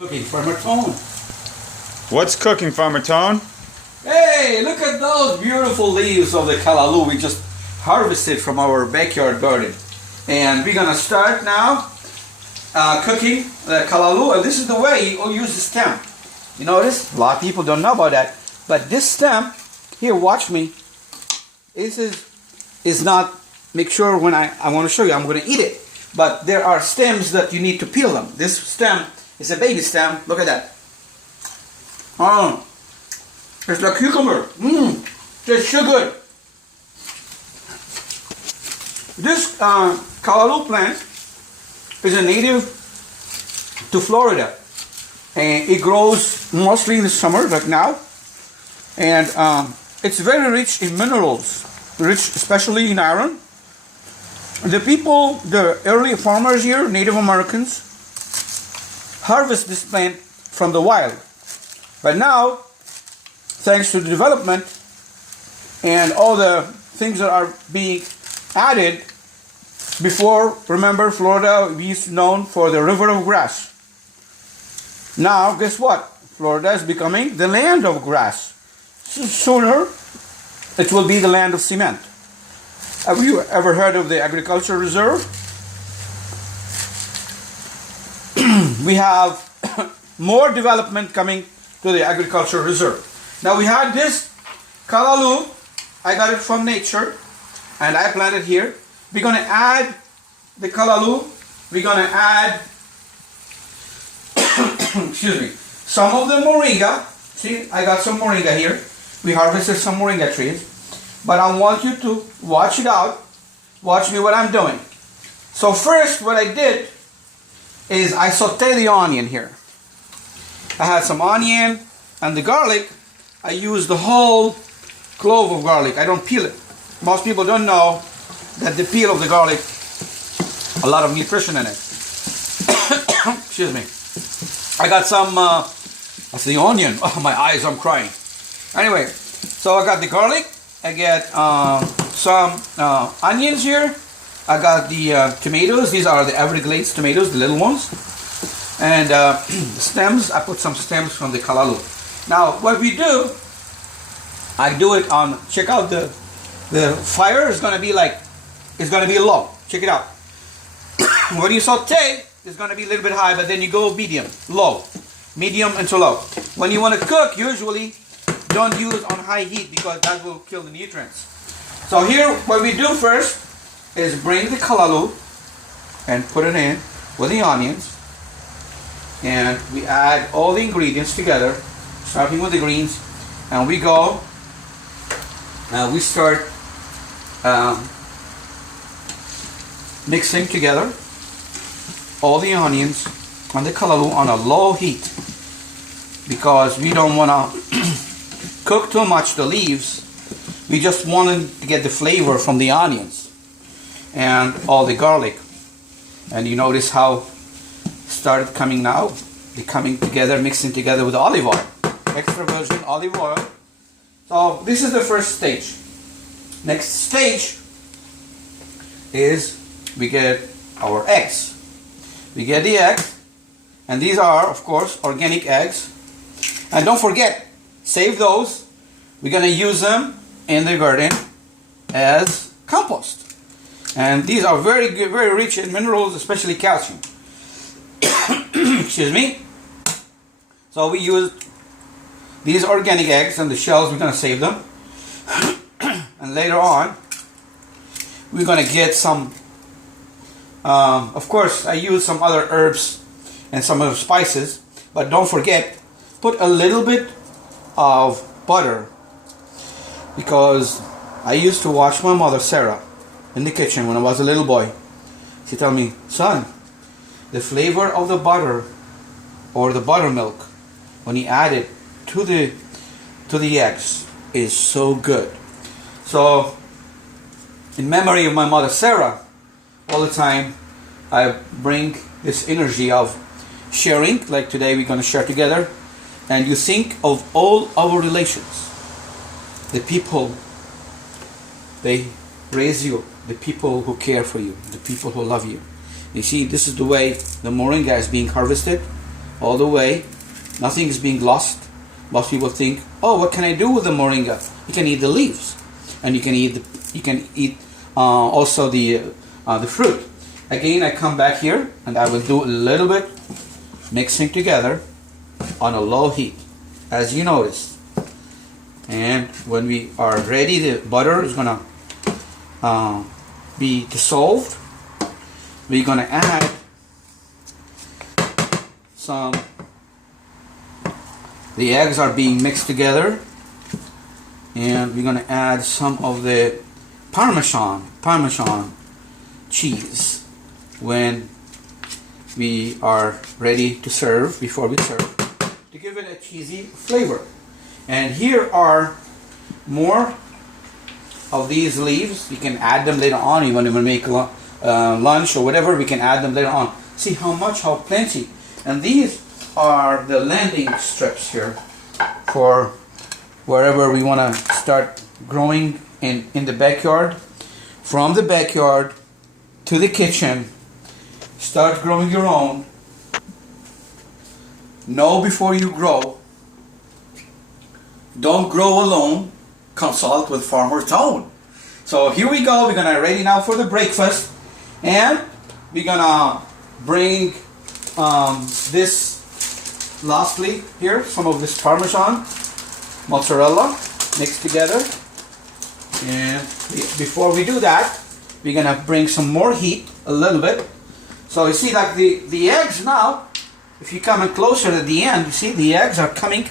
Cooking, Farmer Tone. What's cooking, Farmer Tone? Hey, look at those beautiful leaves of the callaloo we just harvested from our backyard garden. And we're gonna start now cooking the callaloo. And this is the way you use the stem. You notice? A lot of people don't know about that. But this stem, here, watch me. This is not, make sure when I want to show you, I'm going to eat it. But there are stems that you need to peel them. This stem is a baby stem. Look at that. Oh, it's like cucumber. Tastes so good. This callaloo plant is a native to Florida. And it grows mostly in the summer, like now. And it's very rich in minerals, rich especially in iron. The people, the early farmers here, Native Americans, harvest this plant from the wild. But now, thanks to the development and all the things that are being added, before, remember, Florida is known for the river of grass. Now, guess what? Florida is becoming the land of grass. Sooner, it will be the land of cement. Have you ever heard of the agriculture reserve? We have more development coming to the agriculture reserve. Now we had this callaloo. I got it from nature, and I planted here. We're going to add the callaloo. We're going to add, excuse me, some of the moringa. See, I got some moringa here. We harvested some moringa trees. But I want you to watch it out. Watch me what I'm doing. So first, what I did is I sauteed the onion here. I had some onion and the garlic. I used the whole clove of garlic. I don't peel it. Most people don't know that the peel of the garlic, a lot of nutrition in it. Excuse me. I got some, that's the onion. Oh, my eyes, I'm crying. Anyway, so I got the garlic. I get some onions here. I got the tomatoes. These are the Everglades tomatoes, the little ones. And the stems, I put some stems from the callaloo. Now, what we do, I do it on, check out the fire is going to be like, it's going to be low. Check it out. When you saute, it's going to be a little bit high, but then you go medium, low. Medium into low. When you want to cook, usually, don't use on high heat because that will kill the nutrients. So here, what we do first is bring the callaloo and put it in with the onions. And we add all the ingredients together, starting with the greens. And we go, we start mixing together all the onions and the callaloo on a low heat. Because we don't want to cook too much the leaves. We just wanted to get the flavor from the onions and all the garlic. And you notice how it started coming now. They're coming together, mixing together with olive oil. Extra virgin olive oil. So this is the first stage. Next stage is we get our eggs. We get the eggs, and these are, of course, organic eggs. And don't forget, save those. We're going to use them in the garden as compost. And these are very good, very rich in minerals, especially calcium. Excuse me. So we use these organic eggs and the shells, we're going to save them. And later on, we're going to get some, of course, I use some other herbs and some other spices. But don't forget, put a little bit of butter, because I used to watch my mother Sarah in the kitchen when I was a little boy. She told me, son, the flavor of the butter or the buttermilk when you add it to the eggs is so good. So in memory of my mother Sarah, all the time I bring this energy of sharing, like today we're going to share together. And you think of all our relations, the people they raise you, the people who care for you, the people who love you. You see, this is the way the moringa is being harvested. all the way. Nothing is being lost. Most people think, oh, what can I do with the moringa? You can eat the leaves, and you can eat also the fruit. Again, I come back here and I will do a little bit mixing together on a low heat, as you notice. And when we are ready, the butter is gonna be dissolved. We're gonna add some. The eggs are being mixed together, and we're gonna add some of the Parmesan cheese when we are ready to serve, before we serve, to give it a cheesy flavor. And here are more of these leaves. You can add them later on. You want to make lunch or whatever, we can add them later on. See how plenty. And these are the landing strips here for wherever we want to start growing in the backyard. From the backyard to the kitchen, start growing your own. Know before you grow. Don't grow alone. Consult with Farmer Tone. So here we go. We're gonna ready now for the breakfast, and we're gonna bring this. Lastly, here some of this Parmesan mozzarella mixed together. And before we do that, we're gonna bring some more heat a little bit. So you see, like the eggs now, if you come in closer at the end, you see the eggs are coming.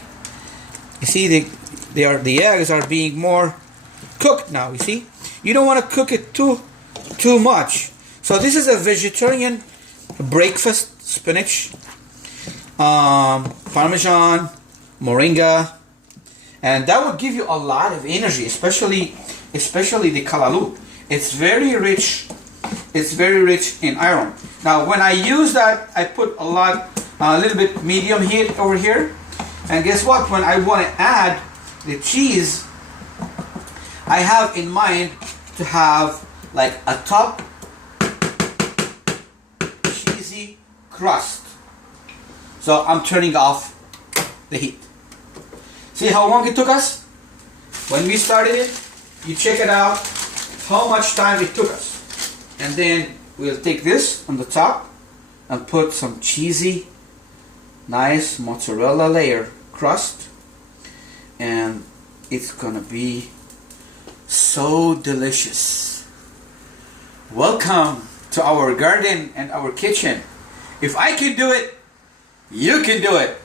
You see the eggs are being more cooked now. You see, you don't want to cook it too much. So this is a vegetarian breakfast: spinach, Parmesan, moringa, and that will give you a lot of energy, especially the Callaloo. It's very rich. It's very rich in iron. Now, when I use that, I put a little bit medium heat over here. And guess what? When I want to add the cheese, I have in mind to have like a top cheesy crust. So I'm turning off the heat. See how long it took us? When we started it, you check it out, how much time it took us. And then we'll take this on the top and put some cheesy, nice mozzarella layer crust, and it's gonna be so delicious. Welcome to our garden and our kitchen. If I can do it, you can do it.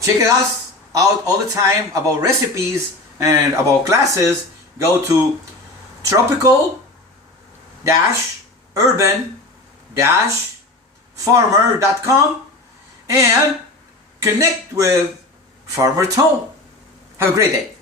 Check us out all the time about recipes and about classes. Go to tropical-urban-farmer.com and connect with Farmer Tone. Have a great day.